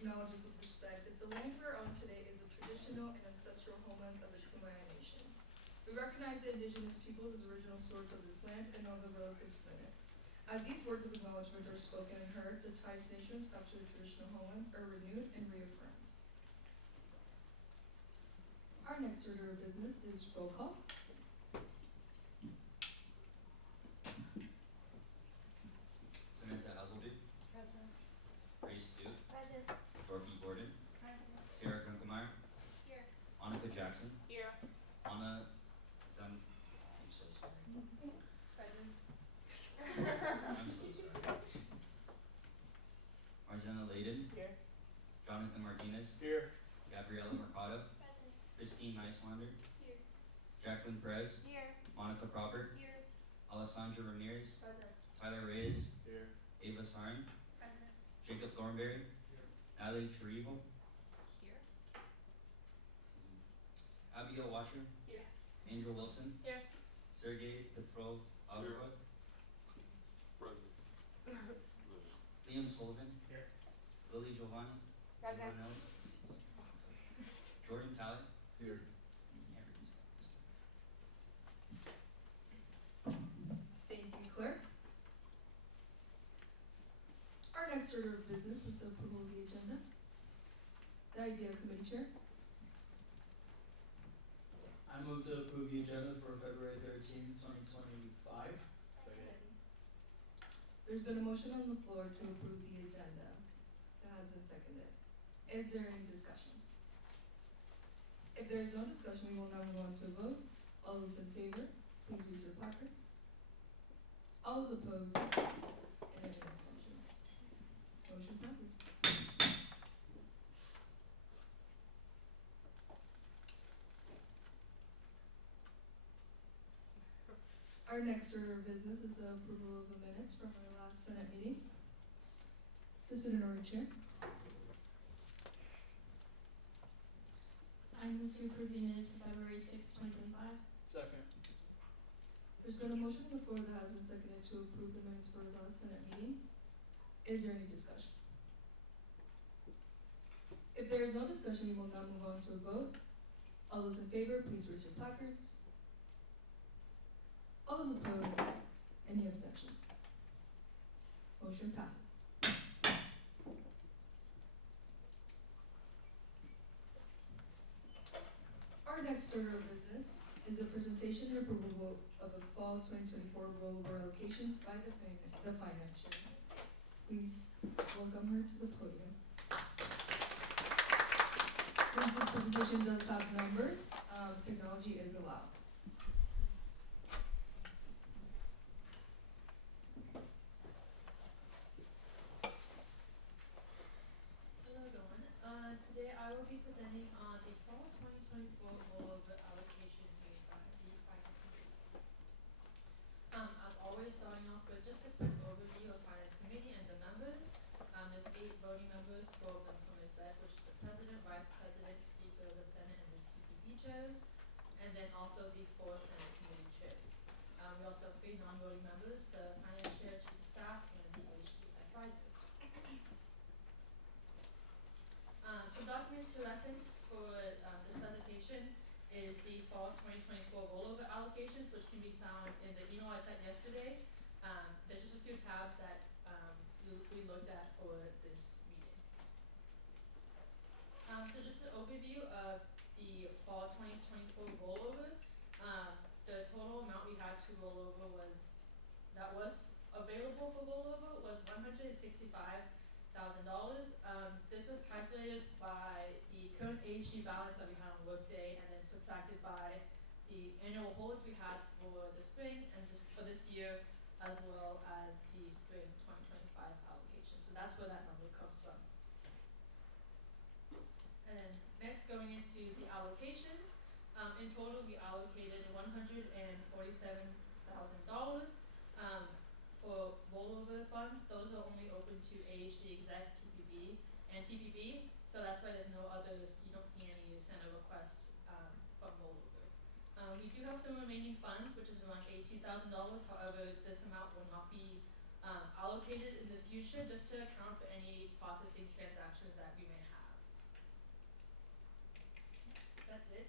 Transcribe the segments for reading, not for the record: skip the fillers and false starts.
acknowledges with respect that the land we are on today is the traditional and ancestral homeland of the Kumeyaay Nation. We recognize the indigenous peoples as original stewards of this land and all the relatives within it. As these words of acknowledgement are spoken and heard, the ties nations up to the traditional homelands are renewed and reaffirmed. Our next order of business is roll call. Samantha Hazelby, Present. Grace Stu, Present. Dorothy Gordon, Present. Sarah Gunkemeyer, Here. Annika Jackson, Here. Anna Zan, I'm so sorry. Present. I'm so sorry. Marzena Layden, Here. Jonathan Martinez, Here. Gabriela Mercado, Present. Christine Eislander, Here. Jacqueline Perez, Here. Monica Probert, Here. Alessandra Ramirez, Present. Tyler Reyes, Here. Ava Sarin, Present. Jacob Thornberry, Natalie Cherivo, Here. Abigail Washer, Here. Angel Wilson, Here. Sergey Petrov Alvarez, Present. Liam Sullivan, Here. Lily Giovanni, Present. Ivan Ellis, Jordan Talley, Here. Thank you, clerk. Our next order of business is the approval of the agenda. The idea committee chair. I move to approve the agenda for February 13th, 2025. Second. There's been a motion on the floor to approve the agenda that has been seconded. Is there any discussion? If there is no discussion, we will now move on to a vote. All those in favor, please raise your placards. All those opposed, and any abstentions. Motion passes. Our next order of business is the approval of the minutes from our last Senate meeting. The student order chair. I move to approve the minutes for February 6, 2025. Second. There's been a motion on the floor that has been seconded to approve the minutes for our last Senate meeting. Is there any discussion? If there is no discussion, we will now move on to a vote. All those in favor, please raise your placards. All those opposed, any abstentions? Motion passes. Our next order of business is the presentation and approval of the fall 2024 rollover allocations by the finance chair. Please welcome her to the podium. Since this presentation does have numbers, technology is allowed. Hello everyone. Today I will be presenting on the fall 2024 rollover allocation made by the Finance Committee. As always, starting off with just a quick overview of Finance Committee and the members. There's 8 voting members, 4 of them from exec, which is the President, Vice President, Speaker of the Senate, and the TPP chairs, and then also the 4 Senate Committee chairs. We also have 3 non-voting members, the Finance Chair, Chief of Staff, and the ASG Advisor. Some documents to reference for this presentation is the fall 2024 rollover allocations, which can be found in the email I sent yesterday. There's just a few tabs that we looked at for this meeting. So just an overview of the fall 2024 rollover. The total amount we had to roll over was available for rollover was $165,000. This was calculated by the current ASG balance that we had on workday and then subtracted by the annual holds we had for the spring and just for this year, as well as the spring 2025 allocation. So that's where that number comes from. And then next, going into the allocations, in total we allocated $147,000 for rollover funds. Those are only open to AHD exec, TPB, and TPB. So that's why there's no others. You don't see any Senate requests from rollover. We do have some remaining funds, which is around $18,000. However, this amount will not be allocated in the future just to account for any processing transactions that we may have. Yes, that's it.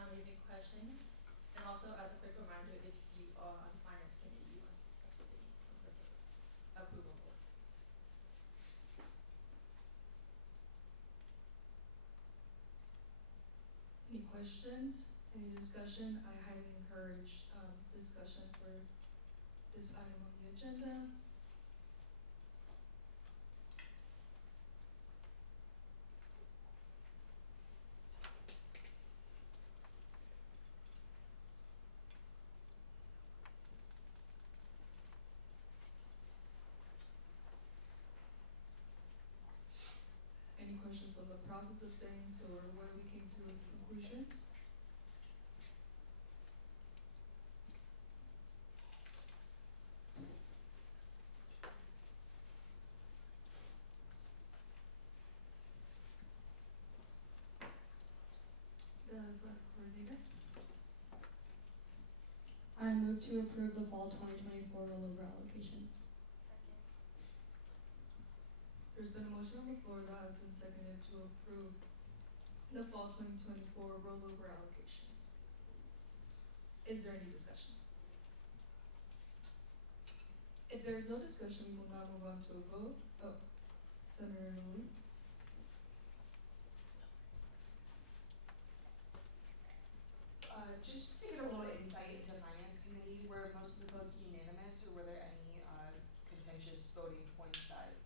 Any questions? And also, as a quick reminder, if you are on the finance committee, you must abstain from the vote, approval vote. Any questions? Any discussion? I highly encourage discussion for this item on the agenda. Any questions on the process of things or where we came to those conclusions? The athletic coordinator. I move to approve the fall 2024 rollover allocations. Second. There's been a motion on the floor that has been seconded to approve the fall 2024 rollover allocations. Is there any discussion? If there is no discussion, we will now move on to a vote. Oh, Senator Lee. Just to get a little insight into finance committee, were most of the votes unanimous, or were there any contentious voting points that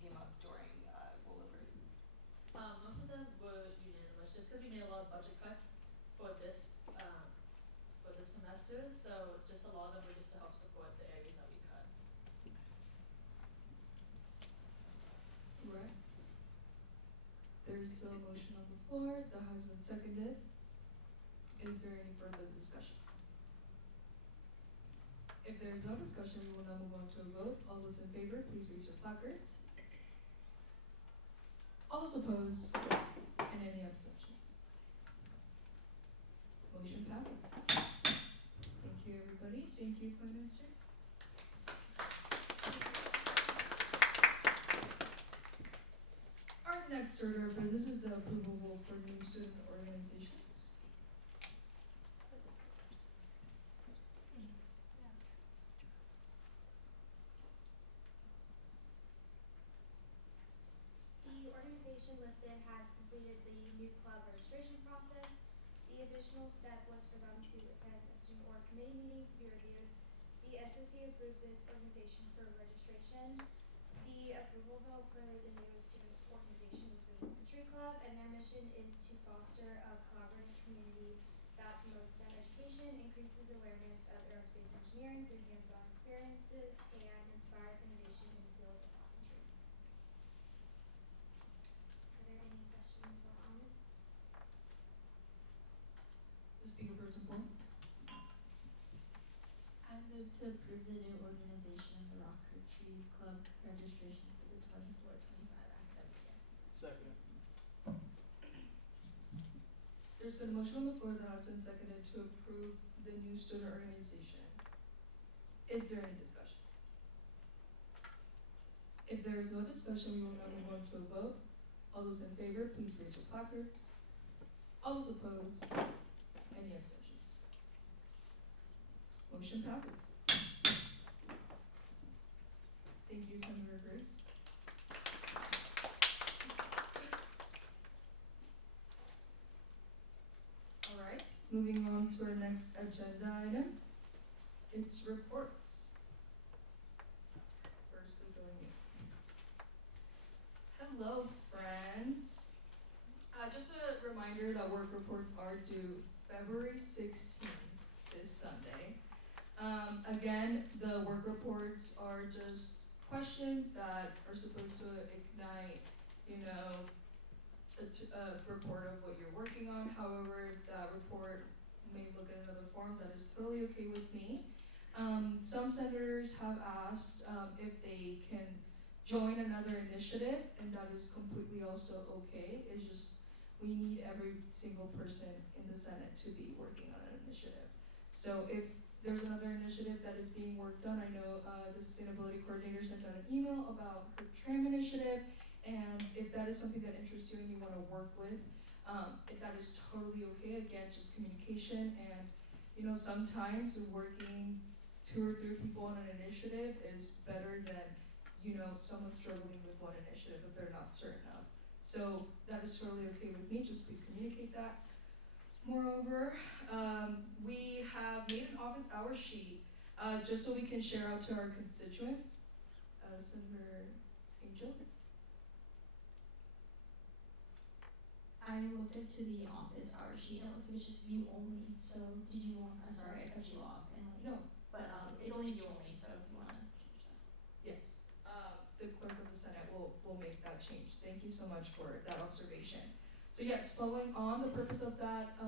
came up during rollover? Most of them were unanimous, just because we made a lot of budget cuts for this semester, so just a lot of them were just to help support the areas that we cut. Right. There's still a motion on the floor that has been seconded. Is there any further discussion? If there is no discussion, we will now move on to a vote. All those in favor, please raise your placards. All those opposed, and any abstentions. Motion passes. Thank you, everybody. Thank you, Finance Chair. Our next order of business is the approval for new student organizations. The organization listed has completed the new club registration process. The additional step was for them to attend a student org committee meeting to be reviewed. The SOC approved this organization for registration. The approval vote for the new student organization is the Country Club, and their mission is to foster a collaborative community that promotes STEM education, increases awareness of aerospace engineering through hands-on experiences, and inspires innovation in the field of rocketry. Are there any questions or comments? The speaker pro tempore. I move to approve the new organization of the Rocker Trees Club registration for the 24-25 academic year. Second. There's been a motion on the floor that has been seconded to approve the new student organization. Is there any discussion? If there is no discussion, we will now move on to a vote. All those in favor, please raise your placards. All those opposed, any abstentions? Motion passes. Thank you, Senator Grace. All right, moving on to our next agenda item. It's reports. First, we're going in. Hello, friends. Just a reminder that work reports are due February 16th, this Sunday. Again, the work reports are just questions that are supposed to ignite, a report of what you're working on. However, if that report may look in another form, that is totally okay with me. Some senators have asked if they can join another initiative, and that is completely also okay. It's just we need every single person in the Senate to be working on an initiative. So if There's another initiative that is being worked on. I know the sustainability coordinator sent out an email about her tram initiative, and if that is something that interests you and you want to work with, if that is totally okay. Again, just communication, and sometimes working 2 or 3 people on an initiative is better than someone struggling with one initiative if they're not certain of. So that is totally okay with me. Just please communicate that. Moreover, we have made an office hour sheet just so we can share out to our constituents. Senator Angel? I looked into the office hour sheet and it looks like it's just view only. So did you want? Sorry, I cut you off. And No. But it's only view only. So if you want to change that. Yes. The clerk of the Senate will make that change. Thank you so much for that observation. So yes, following on, the purpose of that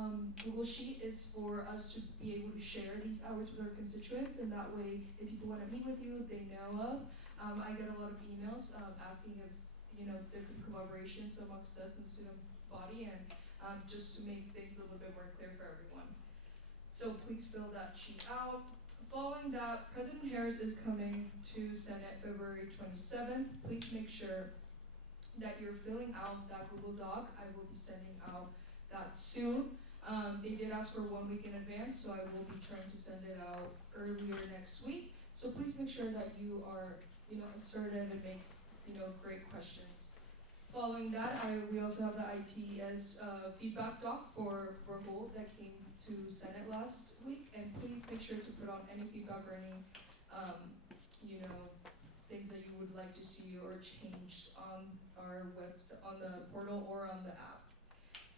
Google Sheet is for us to be able to share these hours with our constituents, and that way, if people want to meet with you, they know of. I get a lot of emails asking if there could be collaborations amongst us and the student body, and just to make things a little bit more clear for everyone. So please fill that sheet out. Following that, President Harris is coming to Senate February 27th. Please make sure that you're filling out that Google Doc. I will be sending out that soon. They did ask for 1 week in advance, so I will be trying to send it out earlier next week. So please make sure that you are, assertive and make, great questions. Following that, we also have the ITS feedback doc for Rahul that came to Senate last week, and please make sure to put on any feedback or any, things that you would like to see or changed on our website, on the portal or on the app.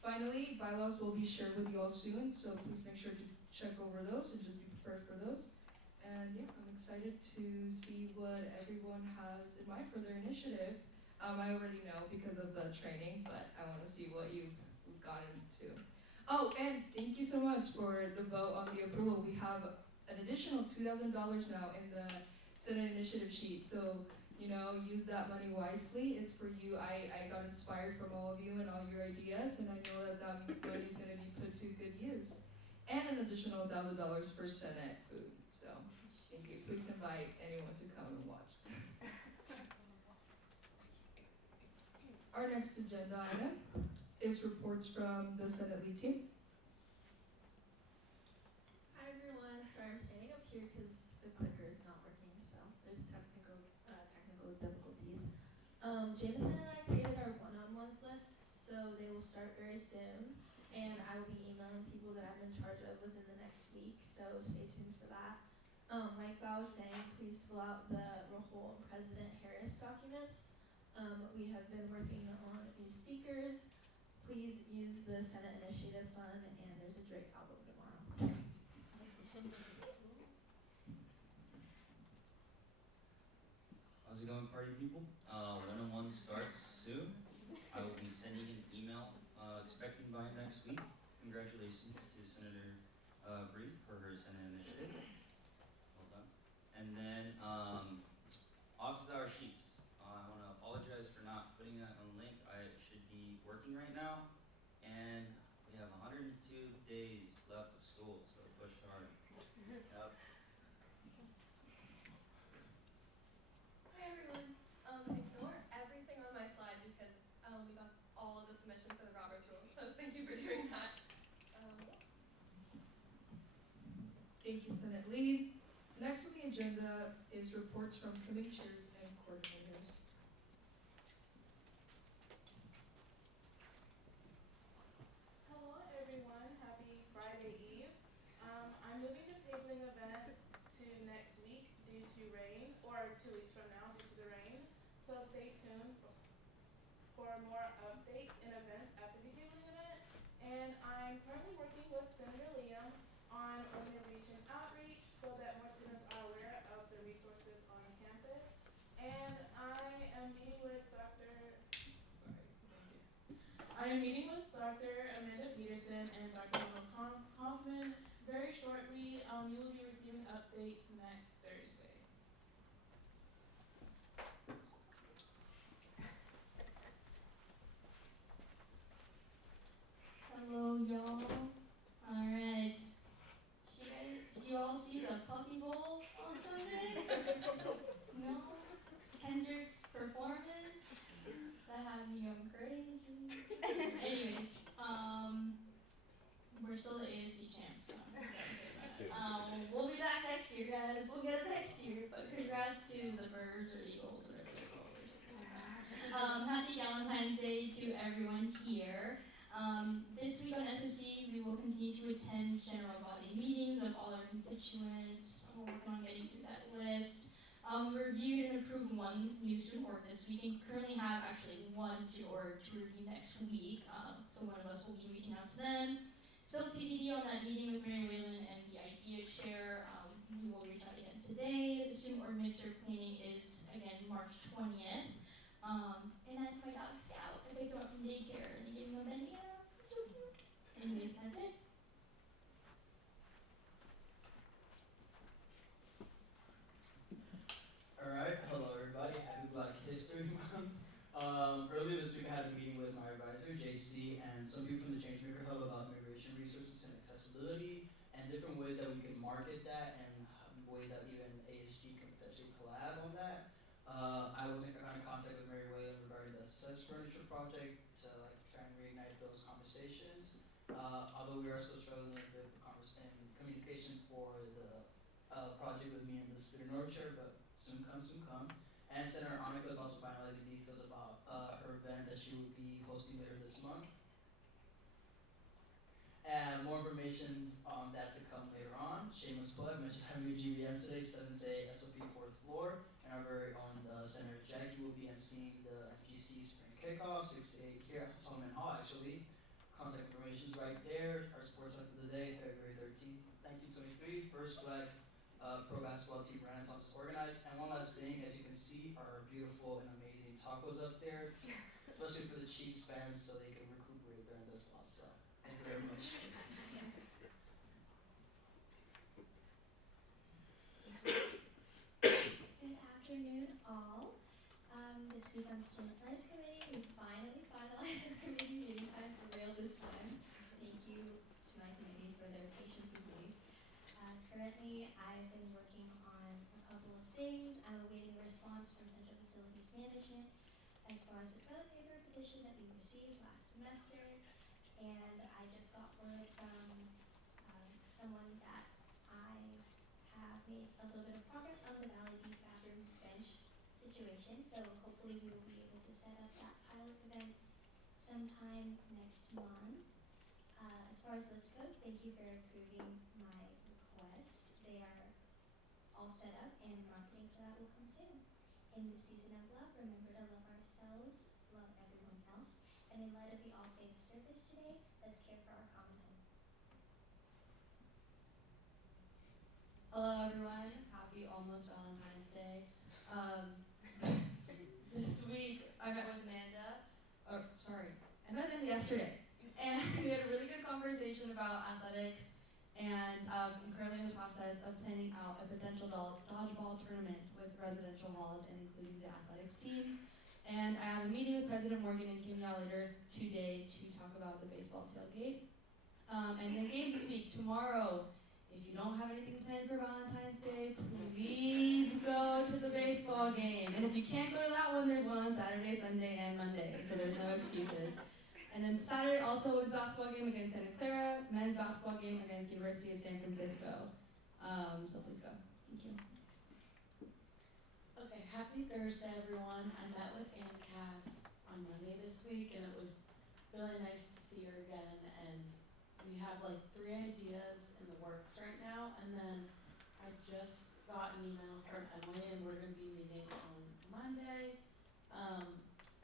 Finally, bylaws will be shared with you all soon, so please make sure to check over those and just be prepared for those. And yeah, I'm excited to see what everyone has in mind for their initiative. I already know because of the training, but I want to see what you've gotten to. Oh, and thank you so much for the vote on the approval. We have an additional $2,000 now in the Senate initiative sheet, so use that money wisely. It's for you. I got inspired from all of you and all your ideas, and I know that money is going to be put to good use. And an additional $1,000 for Senate food. So thank you. Please invite anyone to come and watch. Our next agenda item is reports from the Senate lead team. Hi everyone. Sorry, I'm standing up here because the clicker is not working, so there's technical difficulties. Jameson and I created our one-on-ones lists, so they will start very soon, and I will be emailing people that I'm in charge of within the next week, so stay tuned for that. Like Val was saying, please fill out the Rahul and President Harris documents. We have been working on new speakers. Please use the Senate Initiative Fund, and there's a Drake album tomorrow. How's it going, party people? One-on-one starts soon. I will be sending an email expecting by next week. Congratulations to Senator Bree for her Senate initiative. Well done. And then office hour sheets. I want to apologize for not putting that on the link. I should be working right now, and we have 102 days left of school, so push hard. Yep. Hi everyone. Ignore everything on my slide because we got all of the submissions for the Roberts Rules, so thank you for doing that. Thank you, Senate Lead. Next on the agenda is reports from committee chairs and coordinators. Hello everyone, happy Friday Eve. I'm moving the tabling event to next week due to rain, or 2 weeks from now due to the rain. So stay tuned for more updates and events after the tabling event. And I'm currently working with Senator Liam on organization outreach so that more students are aware of the resources on campus. And I am meeting with Dr. Amanda Peterson and Dr. Will Kaufman very shortly. You will be receiving updates next Thursday. Hello, y'all. All right. Did you all see the still the ASG champs, so I'm just gonna say that. We'll be back next year, guys. We'll get it next year. But congrats to the Birds or Eagles, whatever they're called, or something like that. Happy Valentine's Day to everyone here. This week on SOC, we will continue to attend general body meetings of all our constituents. We're working on getting through that list. We reviewed and approved one new student org this week and currently have actually one student org to review next week. So one of us will be reaching out to them. Still TBD on that meeting with Mary Whalen and the idea chair. We will reach out again today. The student org midterm planning is again March 20th. And that's my dog Scout. I picked him up from daycare and they gave him a banana. So cute. Anyways, that's it. Alright, hello everybody, happy Black History Month. Earlier this week I had a meeting with my advisor, JC, and some people from the Changemaker Hub about immigration resources and accessibility, and different ways that we can market that, and ways that even ASG can potentially collab on that. I was in contact with Mary Whalen regarding the Success Furniture project to try and reignite those conversations. Although we are still struggling a bit with communication for the project with me and the student org chair, but soon come. And Senator Annika is also finalizing details about her event that she will be hosting later this month. And more information on that to come later on. Shameless plug, I'm just having a GVM today, 7 to 8, SOP 4th floor. And our very own Senator Jackie will be emceeing the FGC Spring Kickoff, 6 to 8 here at Solomon Hall actually. Contact information is right there. Our sports event of the day, February 13th, 1923, first Black pro basketball team Renaissance is organized. And one last thing, as you can see, are beautiful and amazing tacos up there, especially for the Chiefs fans, so they can recuperate during this loss. So, thank you very much. Good afternoon, all. This week on Student Life Committee, we finally finalized our committee meeting time for real this time. Thank you to my committee for their patience with me. Currently, I've been working on a couple of things. I'm awaiting a response from Central Facilities Management as far as the toilet paper petition that we received last semester. And I just got word from someone that I have made a little bit of progress on the Valley Beach bathroom bench situation. So hopefully we will be able to set up that pilot event sometime next month. As far as lift codes, thank you for approving my request. They are all set up and marketing for that will come soon. In the season of love, remember to love ourselves, love everyone else, and in light of the All Faith service today, let's care for our common home. Hello everyone, happy almost Valentine's Day. This week I met with Amanda, I met Amanda yesterday, and we had a really good conversation about athletics, and I'm currently in the process of planning out a potential dodgeball tournament with residential halls and including the athletics team. And I have a meeting with President Morgan and Kim Yao later today to talk about the baseball tailgate. And then games this week, tomorrow. If you don't have anything planned for Valentine's Day, please go to the baseball game. And if you can't go to that one, there's one on Saturday, Sunday, and Monday, so there's no excuses. And then Saturday also is basketball game against Santa Clara, men's basketball game against University of San Francisco. So please go. Thank you. Okay, happy Thursday, everyone. I met with Ann Cass on Monday this week, and it was really nice to see her again. And we have 3 ideas in the works right now. And then I just got an email from Emily, and we're going to be meeting on Monday.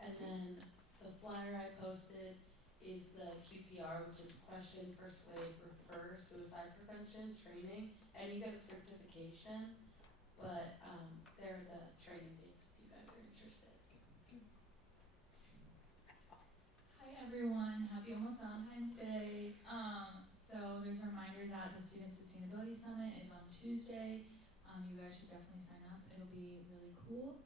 And then the flyer I posted is the QPR, which is Question, Persuade, Refer Suicide Prevention Training. And you get a certification, but they're the training dates if you guys are interested. Hi everyone, happy almost Valentine's Day. So there's a reminder that the Student Sustainability Summit is on Tuesday. You guys should definitely sign up, it'll be really cool.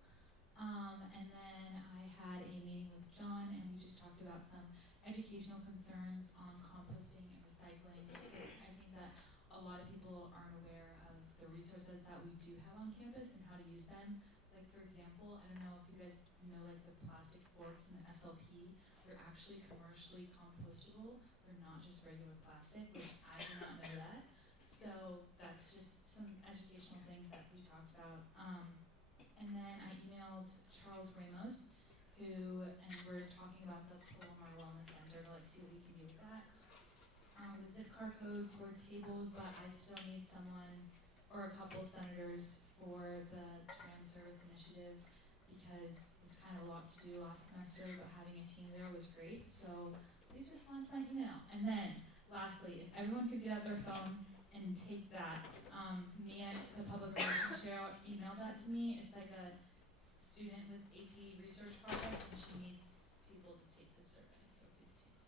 And then I had a meeting with John and we just talked about some educational concerns on composting and recycling, just because I think that a lot of people aren't aware of the resources that we do have on campus and how to use them. Like for example, I don't know if you guys know the plastic forks in the SLP, they're actually commercially compostable. They're for not just regular plastic, which I did not know that. So that's just some educational things that we talked about. And then I emailed Charles Ramos, and we're talking about the Palomar Wellness Center to like see what we can do with that. The zip car codes were tabled, but I still need someone or a couple senators for the tram service initiative because there's kind of a lot to do last semester, but having a team there was great. So please respond to my email. And then lastly, if everyone could get out their phone and take that, me and the public relations chair emailed that to me. It's like a student with AP research project and she needs people to take this survey. So please take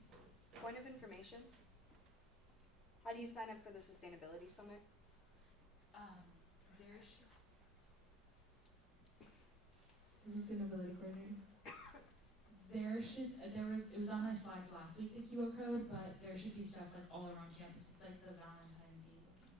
it. Point of information. How do you sign up for the Sustainability Summit? The sustainability coordinator. It was on my slides last week, the QR code, but there should be stuff like all around campus. It's like the Valentine's Eve looking.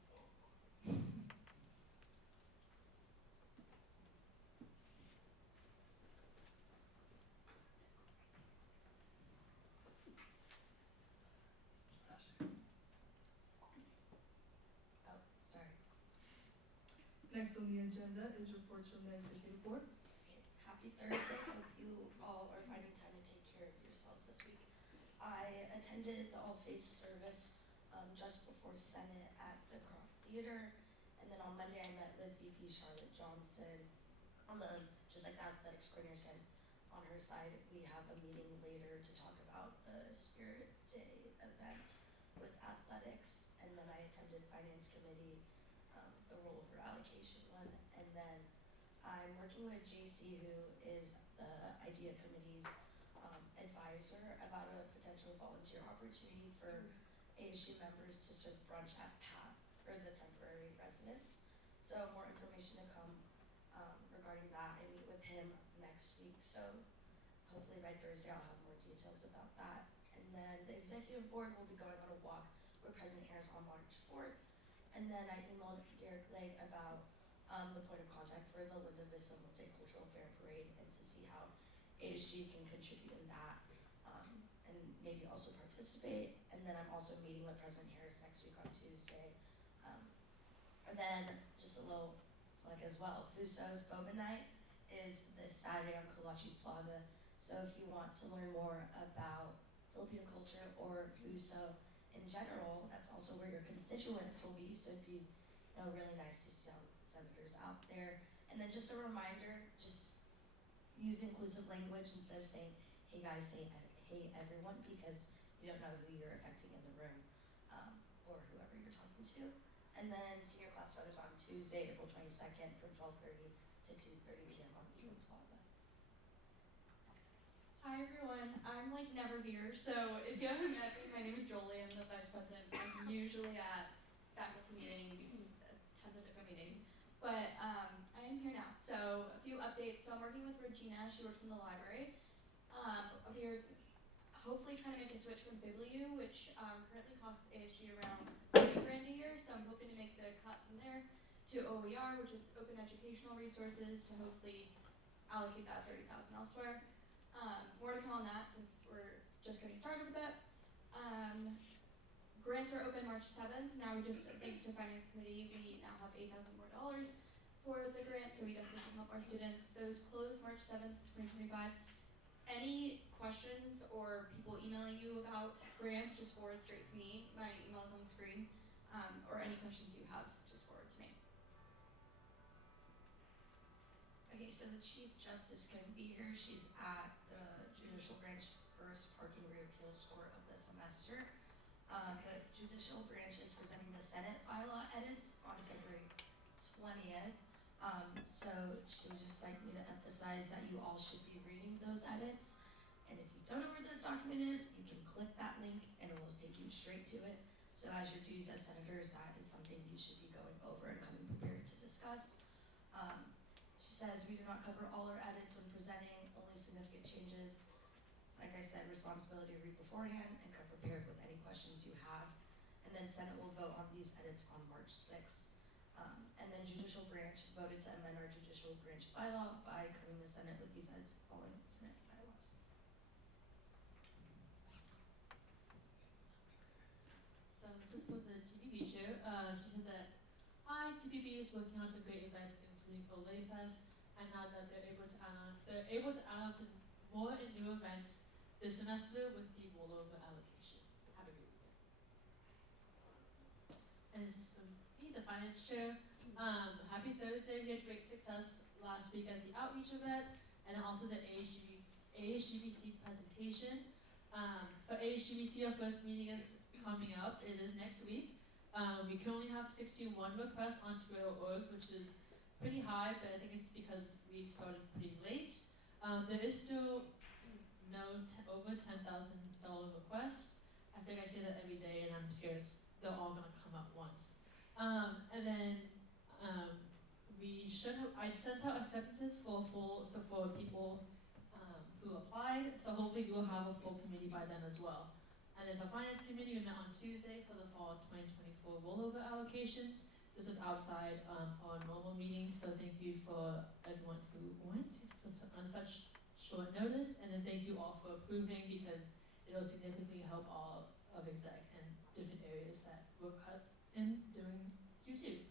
Oh, sorry. Next on the agenda is reports from the executive board. Okay, happy Thursday. Hope you all are finding time to take care of yourselves this week. I attended the all-face service just before Senate at the Croft Theater, and then on Monday I met with VP Charlotte Johnson. Just like the athletics coordinator said, on her side, we have a meeting later to talk about the Spirit Day event with athletics, and then I attended Finance Committee, the rollover allocation one, and then I'm working with JC, who is the IDEA Committee's advisor about a potential volunteer opportunity for ASU members to serve brunch at PATH for the temporary residents. So more information to come regarding that. I meet with him next week, so hopefully by Thursday I'll have more details about that. And then the executive board will be going on a walk with President Harris on March 4th. And then I emailed Derek Legg about the point of contact for the Linda Vista Multicultural Fair Parade and to see how ASG can contribute in that and maybe also participate. And then I'm also meeting with President Harris next week on Tuesday. And then just a little plug as well, Fuso's Boba Night is this Saturday on Kolachi's Plaza. So if you want to learn more about Filipino culture or Fuso in general, that's also where your constituents will be. So it'd be really nice to see some senators out there. And then just a reminder, just use inclusive language instead of saying, hey guys, say hey everyone, because you don't know who you're affecting in the room or whoever you're talking to. And then senior class photos on Tuesday, April 22nd from 12:30 to 2:30 p.m. on Eagle Plaza. Hi everyone, I'm like never here, so if you haven't met me, my name is Jolie, I'm the vice president. I'm usually at faculty meetings, tons of different meetings, but I am here now. So a few updates. So I'm working with Regina, she works in the library. We're hopefully trying to make a switch from BibliU, which currently costs ASG around $30,000 a year, so I'm hoping to make the cut from there to OER, which is Open Educational Resources, to hopefully allocate that $30,000 elsewhere. More to come on that since we're just getting started with it. Grants are open March 7th. Now thanks to Finance Committee, we now have $8,000 more for the grant, so we definitely can help our students. Those close March 7th, 2025. Any questions or people emailing you about grants, just forward straight to me. My email is on the screen. Or any questions you have, just forward to me. Okay, so the Chief Justice couldn't be here. She's at the Judicial Branch first parking reappeals court of the semester. But Judicial Branch is presenting the Senate bylaw edits on February 20th. So she would just like me to emphasize that you all should be reading those edits. And if you don't know where the document is, you can click that link and it will take you straight to it. So as your duties as senators, that is something you should be going over and coming prepared to discuss. She says we do not cover all our edits when presenting, only significant changes. Like I said, responsibility to read beforehand and come prepared with any questions you have. And then Senate will vote on these edits on March 6th. And then Judicial Branch voted to amend our Judicial Branch bylaw by coming to Senate with these edits following Senate bylaws. with the TPP chair. She said that, hi, TPP is working on some great events, including Olay Fest, and now that they're able to add on to more and new events this semester with the rollover allocation. Have a good weekend. And this is from me, the finance chair. Happy Thursday. We had great success last week at the outreach event, and then also the ASGBC presentation. For ASGBC, our first meeting is coming up. It is next week. We can only have 61 requests on Twitter orgs, which is pretty high, but I think it's because we started pretty late. There is still over $10,000 requests. I think I say that every day, and I'm scared they're all gonna come at once. And then I sent out acceptances for people who applied, so hopefully we will have a full committee by then as well. And then the finance committee, we met on Tuesday for the fall 2024 rollover allocations. This was outside our normal meeting, so thank you for everyone who went on such short notice, and then thank you all for approving because it'll significantly help all of exec and different areas that were cut in during Q2.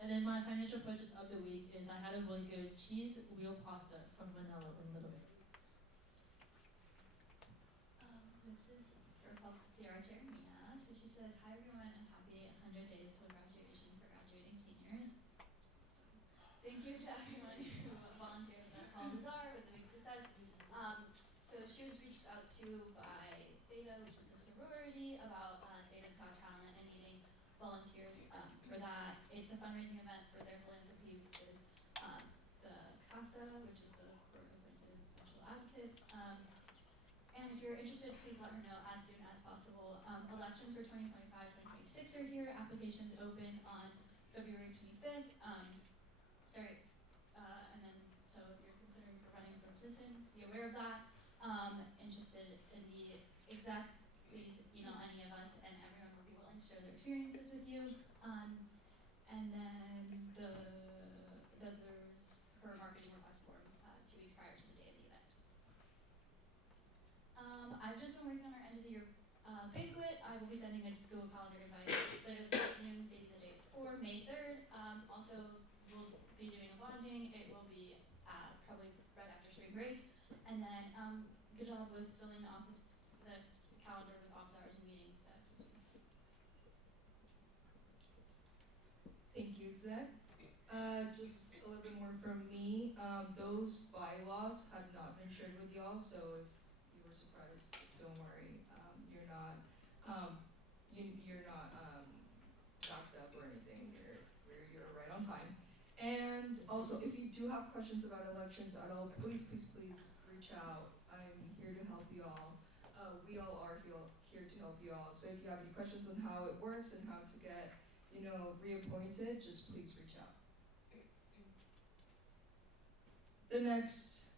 And then my financial purchase of the week is I had a really good cheese wheel pasta from Manila in Little Italy. This is for PR Chair Mia. So she says, hi everyone, I'm happy 100 days till graduation for graduating seniors. Thank you to everyone who volunteered at the Paul Bazaar. It was a big success. So she was reached out to by Theta, which is a sorority, about Theta's Got Talent and needing volunteers for that. It's a fundraising event for their philanthropy, which is the CASA, which is the Court of Appointed Special Advocates. And if you're interested, please let her know as soon as possible. Elections for 2025-2026 are here. Applications open on February 25th. And then, so if you're considering for running for a position, be aware of that. Interested in the exec, please email any of us, and everyone will be willing to share their experiences with you. And then there's her marketing request form 2 weeks prior to the day of the event. I've just been working on our end of the year banquet. I will be sending a Google Calendar invite later this afternoon, maybe the day before, May 3rd. Also, we'll be doing a bonding. It will be probably right after spring break. And then good job with filling the calendar with office hours and meetings. Thank you, Exec. Just a little bit more from me. Those bylaws had not been shared with y'all, so if you were surprised, don't worry. You're not docked up or anything. You're right on time. And also, if you do have questions about elections at all, please reach out. I'm here to help you all. We all are here to help you all. So if you have any questions on how it works and how to get, reappointed, just please reach out. The next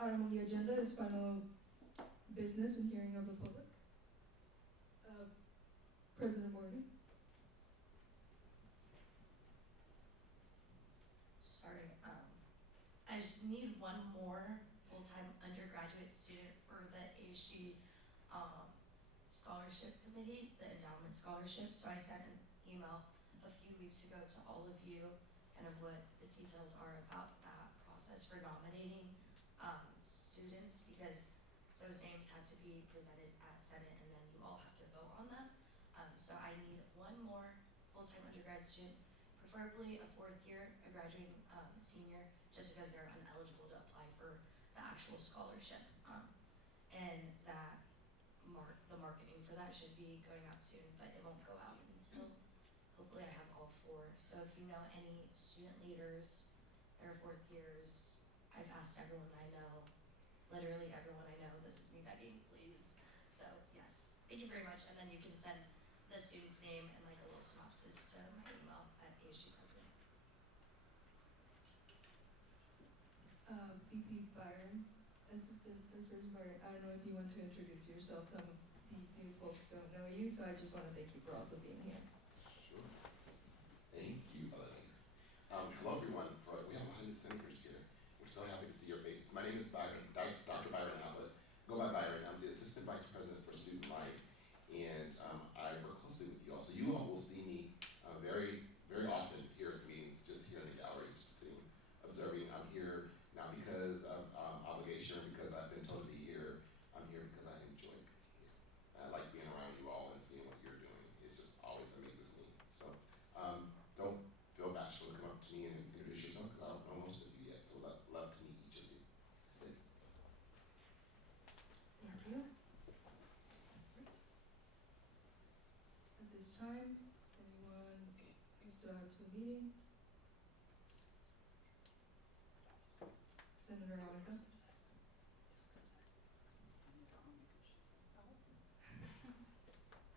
item on the agenda is final business and hearing of the public. President Morgan. Sorry, I just need one more full-time undergraduate student for the ASG scholarship committee, the endowment scholarship. So I sent an email a few weeks ago to all of you, kind of what the details are about that process for nominating students, because those names have to be presented at Senate and then you all have to vote on them. So I need one more full-time undergrad student, preferably a 4th year, a graduating senior, just because they're ineligible to apply for the actual scholarship. And that the marketing for that should be going out soon, but it won't go out until hopefully I have all 4. So if you know any student leaders that are 4th years, I've asked everyone I know, literally everyone I know, this is me begging, please. So yes, thank you very much. And then you can send the student's name and like a little synopsis to my email at ASG President. VP Byron, Assistant Vice President Byron, I don't know if you want to introduce yourself. Some of these new folks don't know you, so I just want to thank you for also being here. Sure. Thank you, Elena. Hello, everyone. We have a lot of new senators here. We're so happy to see your faces. My name is Byron, Dr. Byron Abbott. Go by Byron. I'm the Assistant Vice President for Student Life, and I work closely with you all. So you all team and introduce yourself, because I don't know most of you yet, so love to meet each of you. That's it. Thank you. At this time, anyone who still have to a meeting? Senator Hanukkah?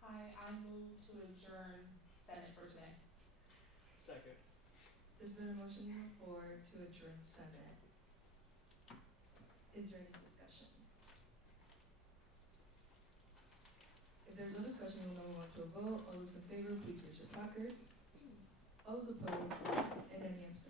Hi, I move to adjourn Senate for today. Second. There's been a motion on the floor to adjourn Senate. Is there any discussion? If there's no discussion, we'll now move on to a vote. All those in favor, please raise your placards. All those opposed, and any abstentions?